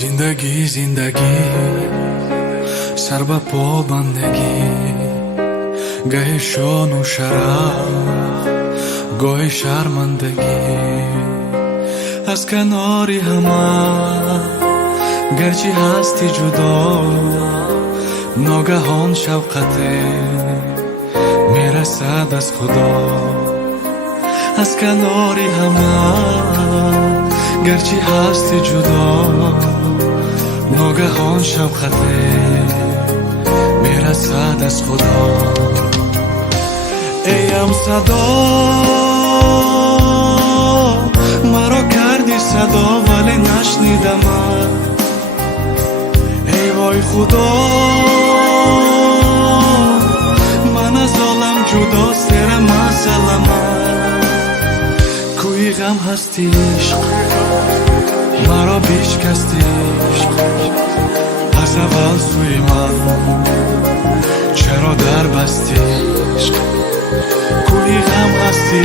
زندگی سر به پا بندگی، گاه شان و شرف گاه شرمندگی. از کناری همه گرچه هستی جدا، ناگهان شفقته میرسد از خدا. از کناری همه گرچه هستی جدا، ناگهان شفقته میرسد از خدا. ایم صدا مرا کردی صدا ولی نشنیدم. ای وای خدا من از عالم جدا سر مسلم. کوی غم هستی عشق مرا بشکستی، از اول سوی من چرا در بستی؟ کوی غم هستی